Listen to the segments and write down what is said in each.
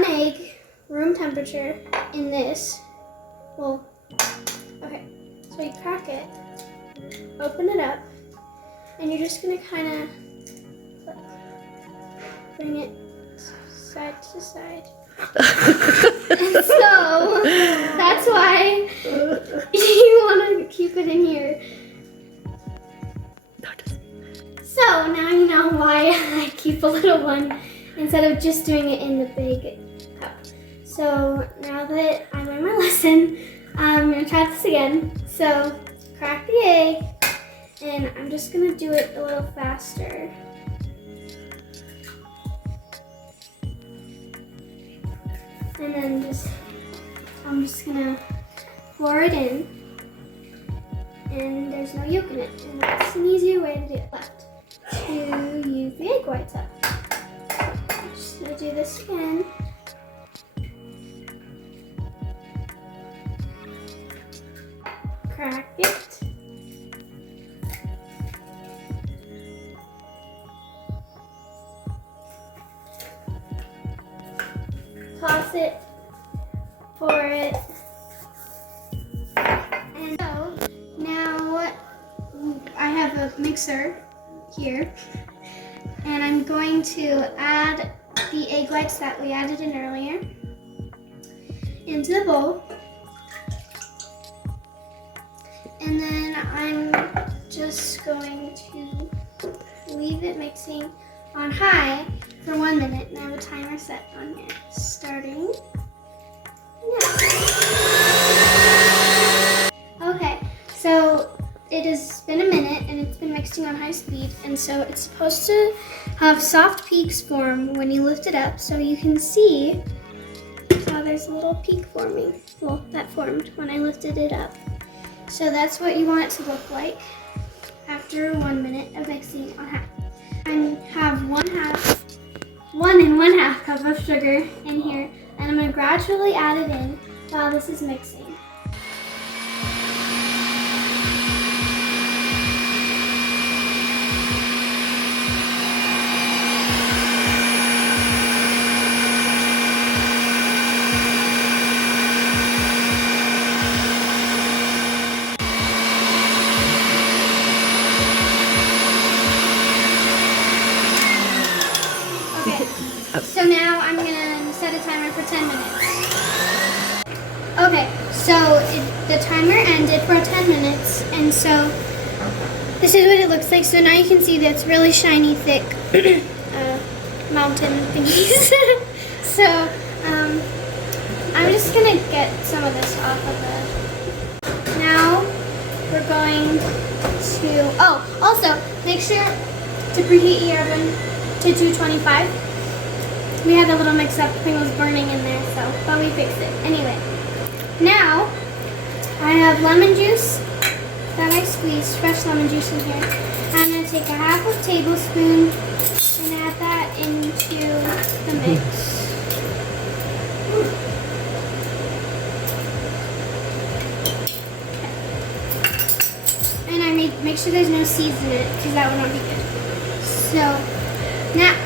one egg, room temperature, in this. Well, okay. So you crack it, open it up, and you're just gonna kind of bring it side to side. And so that's why you want to keep it in here. So now you know why I keep a little one instead of just doing it in the big cup. So now that I learned my lesson, I'm going to try this again. So crack the egg, and I'm just going to do it a little faster. And then I'm just going to pour it in, and there's no yolk in it. And that's an easier way to do it to use the egg whites up. I'm just going to do this again. Crack it. Toss it, pour it. And so now I have a mixer here, and I'm going to add the egg whites that we added in earlier into the bowl. And then I'm just going to leave it mixing on high for 1 minute, and I have a timer set on here, starting now. Okay, so it has been a minute and it's been mixing on high speed, and so it's supposed to have soft peaks form when you lift it up, so you can see how there's a little peak forming. Well, that formed when I lifted it up. So that's what you want it to look like after 1 minute of mixing on high. I have 1 and 1/2 cup of sugar in here, and I'm going to gradually add it in while this is mixing. So now I'm gonna set a timer for 10 minutes. Okay, so the timer ended for 10 minutes, and so this is what it looks like. So now you can see that it's really shiny, thick mountain thingies. So I'm just gonna get some of this off of it. Now we're going to, also make sure to preheat your oven to 225. We had a little mix-up, the thing was burning in there, but we fixed it. Anyway, now I have lemon juice that I squeezed, fresh lemon juice in here. I'm going to take a 1/2 tablespoon and add that into the mix. Okay. And I make sure there's no seeds in it, because that would not be good. So, now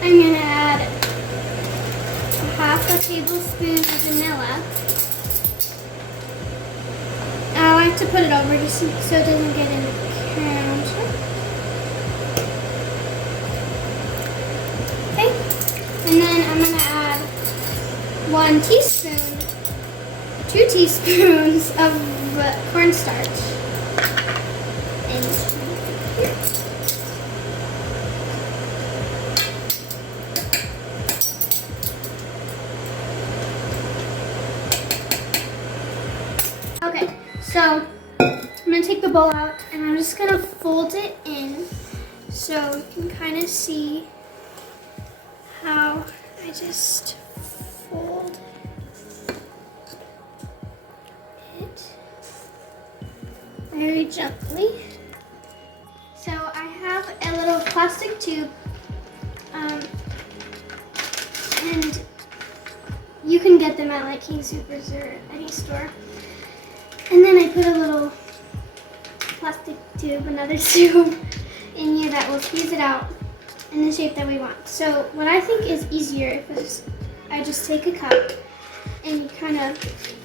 I'm going to add a 1/2 tablespoon of vanilla. I like to put it over just so it doesn't get in the counter. Okay, and then I'm going to add 2 teaspoons of cornstarch into here. Okay, so I'm going to take the bowl out, and I'm just going to fold it in so you can kind of see how I just fold it very gently. So I have a little plastic tube, and you can get them at like King Soopers or any store. And then I put a little plastic tube, another tube in here that will squeeze it out. in the shape that we want. So what I think is easier is I just take a cup and you kind of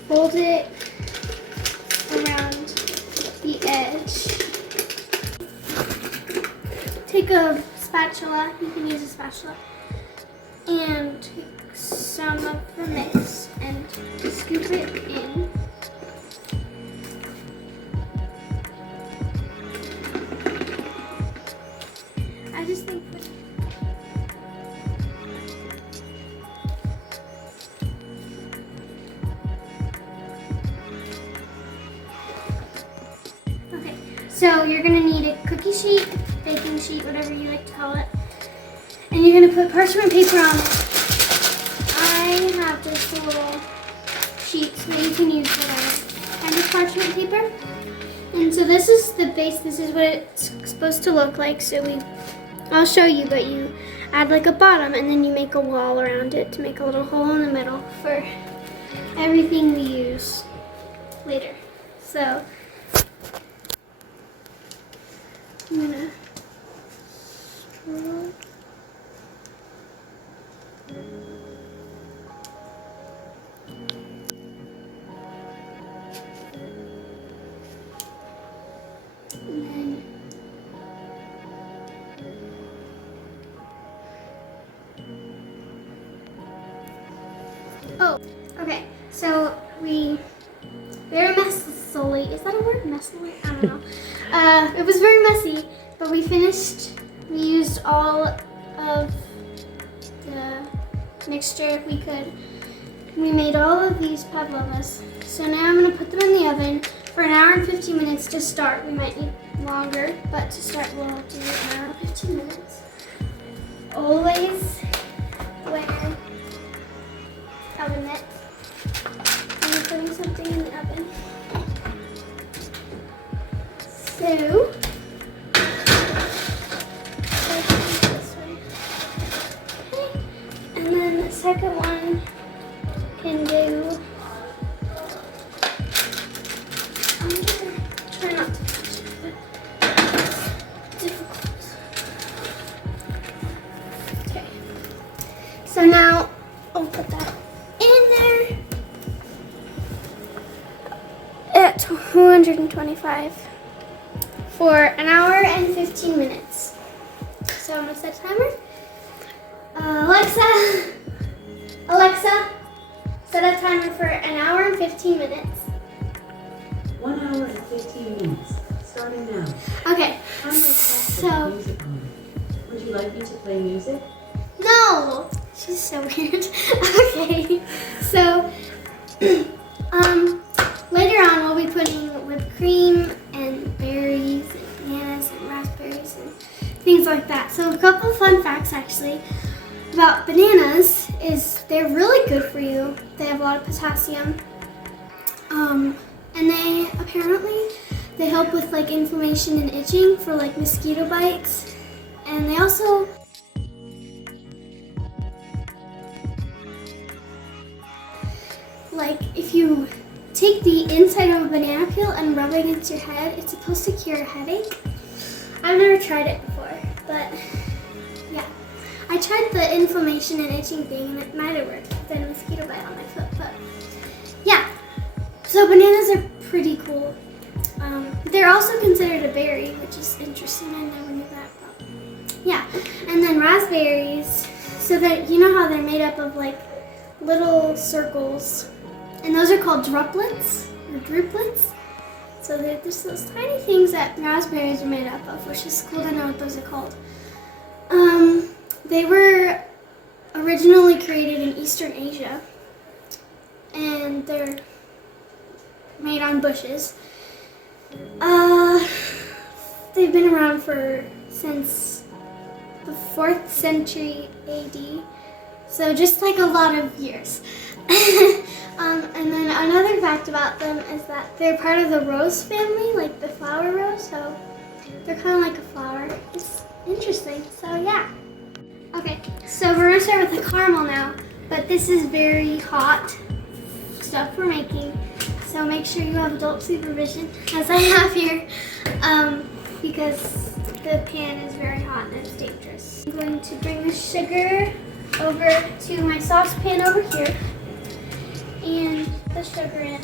fold it around the edge. Take a spatula, you can use a spatula, and take some of the mix and scoop it in. I just think okay, so you're gonna need a cookie sheet, baking sheet, whatever you like to call it, and you're gonna put parchment paper on it. I have just a little sheet, so you can use whatever kind of parchment paper. And so this is the base. This is what it's supposed to look like. So I'll show you, but you add like a bottom and then you make a wall around it to make a little hole in the middle for everything we use later. So I'm gonna stroke. And then oh, okay. So we very messily, is that a word? Messily? I don't know. It was very messy, but we finished. We used all of the mixture we could. We made all of these pavlovas. So now I'm gonna put them in the oven for an hour and 15 minutes to start. We might need longer, but to start we'll do an hour and 15 minutes. Always wear oven mitts when you're putting something in the oven. So, this way. Okay. And then the second one can do. Try not to touch it, but it's difficult. Okay. So now I'll put that in there at 225 for an hour and 15 minutes. So I'm gonna set a timer. Alexa, set a timer for an hour and 15 minutes. 1 hour and 15 minutes, starting now. Okay, Turn your so music on. Would you like me to play music? no, she's so weird. Okay, so later on we'll be putting whipped cream and berries and bananas and raspberries and things like that. So a couple fun facts actually about bananas is they're really good for you. They have a lot of potassium. And they help with like inflammation and itching for like mosquito bites. And they also like if you take the inside of a banana peel and rub it against your head, it's supposed to cure a headache. I've never tried it before, but yeah. I tried the inflammation and itching thing and it might have worked than a mosquito bite on my foot, but yeah. So bananas are pretty cool. They're also considered a berry, which is interesting. I never knew that. But yeah, and then raspberries. So that you know how they're made up of like little circles, and those are called druplets or druplets. So they're just those tiny things that raspberries are made up of, which is cool to know what those are called. They were originally created in Eastern Asia, and they're made on bushes. They've been around since the 4th century AD, so just like a lot of years. And then another fact about them is that they're part of the rose family, like the flower rose, so they're kind of like a flower. It's interesting, so yeah. Okay, so we're gonna start with the caramel now, but this is very hot stuff we're making, so make sure you have adult supervision, as I have here, because the pan is very hot and it's dangerous. I'm going to bring the sugar over to my saucepan over here and put the sugar in.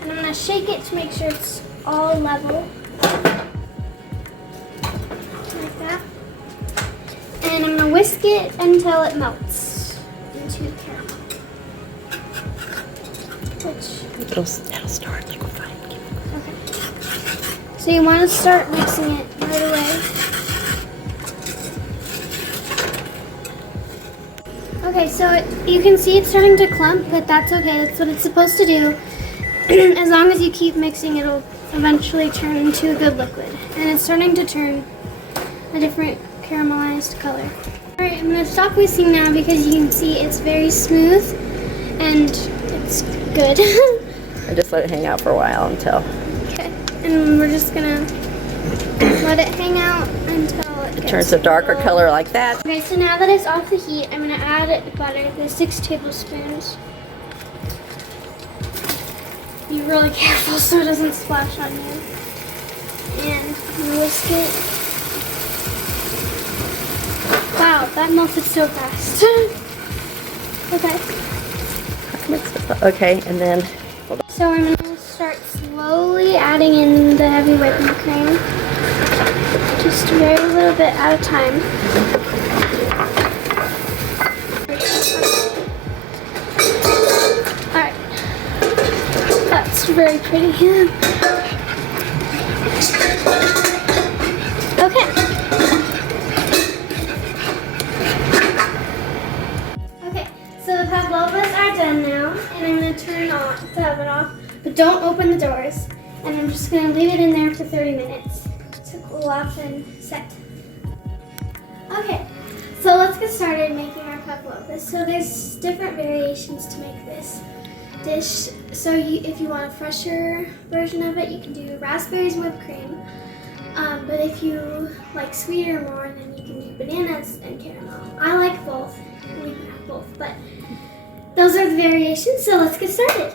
And I'm going to shake it to make sure it's all level. Like that. And I'm going to whisk it until it melts into the caramel. It'll start liquefying. Okay. So you want to start mixing it right away. Okay, so you can see it's starting to clump, but that's okay. That's what it's supposed to do. As long as you keep mixing, it'll eventually turn into a good liquid. And it's starting to turn a different caramelized color. All right, I'm going to stop whisking now because you can see it's very smooth and it's good. And just let it hang out for a while until. Okay, and we're just gonna let it hang out until it Turns a darker color like that. Okay, so now that it's off the heat, I'm gonna add butter. There's 6 tablespoons. Be really careful so it doesn't splash on you. And whisk it. Wow, that melted so fast. Okay. Okay, and then. So I'm going to start slowly adding in the heavy whipping cream. Just a very little bit at a time. Alright. That's very pretty. Okay. Okay, so the pavlovas are done now, and I'm going to turn the oven off, but don't open the doors. And I'm just going to leave it in there for 30 minutes to cool off and set. Okay, so let's get started making our pavlovas. So there's different variations to make this dish. So if you want a fresher version of it, you can do raspberries and whipped cream. But if you like sweeter more, then you can do bananas and caramel. I like both. We can have both, but those are the variations, so let's get started.